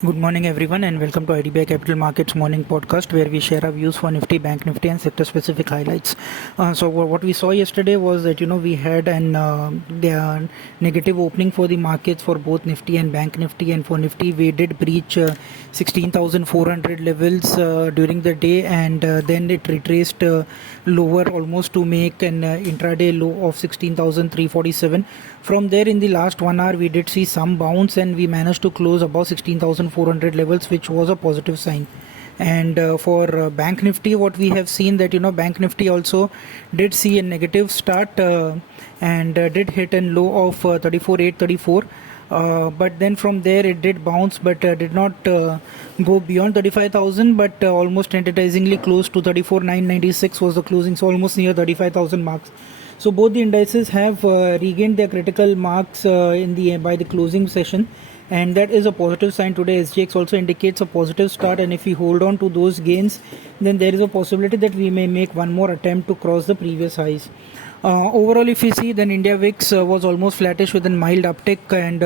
Good morning, everyone, and welcome to IDBI Capital Markets Morning Podcast, where we share our views for Nifty, Bank Nifty, and sector-specific highlights. What we saw yesterday was that we had the negative opening for the markets for both Nifty and Bank Nifty, and for Nifty we did breach 16,400 levels during the day, and then it retraced lower almost to make an intraday low of 16,347. From there, in the last 1 hour, we did see some bounce, and we managed to close above 16,400 levels, which was a positive sign. And for Bank Nifty, what we have seen that Bank Nifty also did see a negative start and did hit a low of 34,834. But then from there it did bounce, but did not go beyond 35,000, but almost tentatively close to 34,996 was the closing, so almost near 35,000 marks. So both the indices have regained their critical marks by the closing session, and that is a positive sign today. SGX also indicates a positive start, and if we hold on to those gains, then there is a possibility that we may make one more attempt to cross the previous highs. Overall, if we see, then India VIX was almost flattish with a mild uptick, and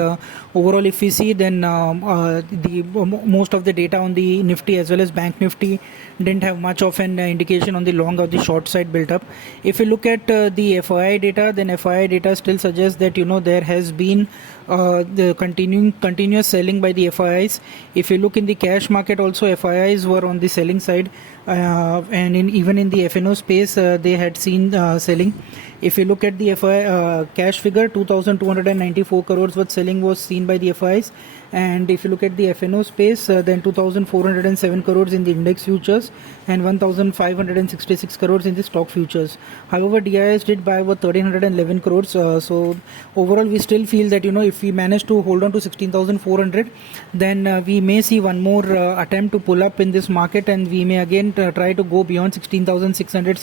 overall, if we see, then most of the data on the Nifty as well as Bank Nifty didn't have much of an indication on the long or the short side built up. If you look at the FII data, then FII data still suggests that there has been the continuous selling by the FIIs. If you look in the cash market, also FIIs were on the selling side, and even in the FNO space, they had seen selling. If you look at the FI cash figure, 2,294 crores worth selling was seen by the FIs, and if you look at the FNO space, then 2,407 crores in the index futures and 1,566 crores in the stock futures. However, DIS did buy over 1,311 crores. So overall, we still feel that if we manage to hold on to 16,400, then we may see one more attempt to pull up in this market, and we may again try to go beyond 16,600,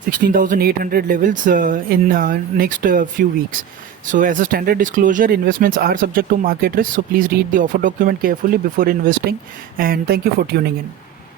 16,800 levels in next few weeks. So as a standard disclosure, investments are subject to market risk, so please read the offer document carefully before investing, and thank you for tuning in.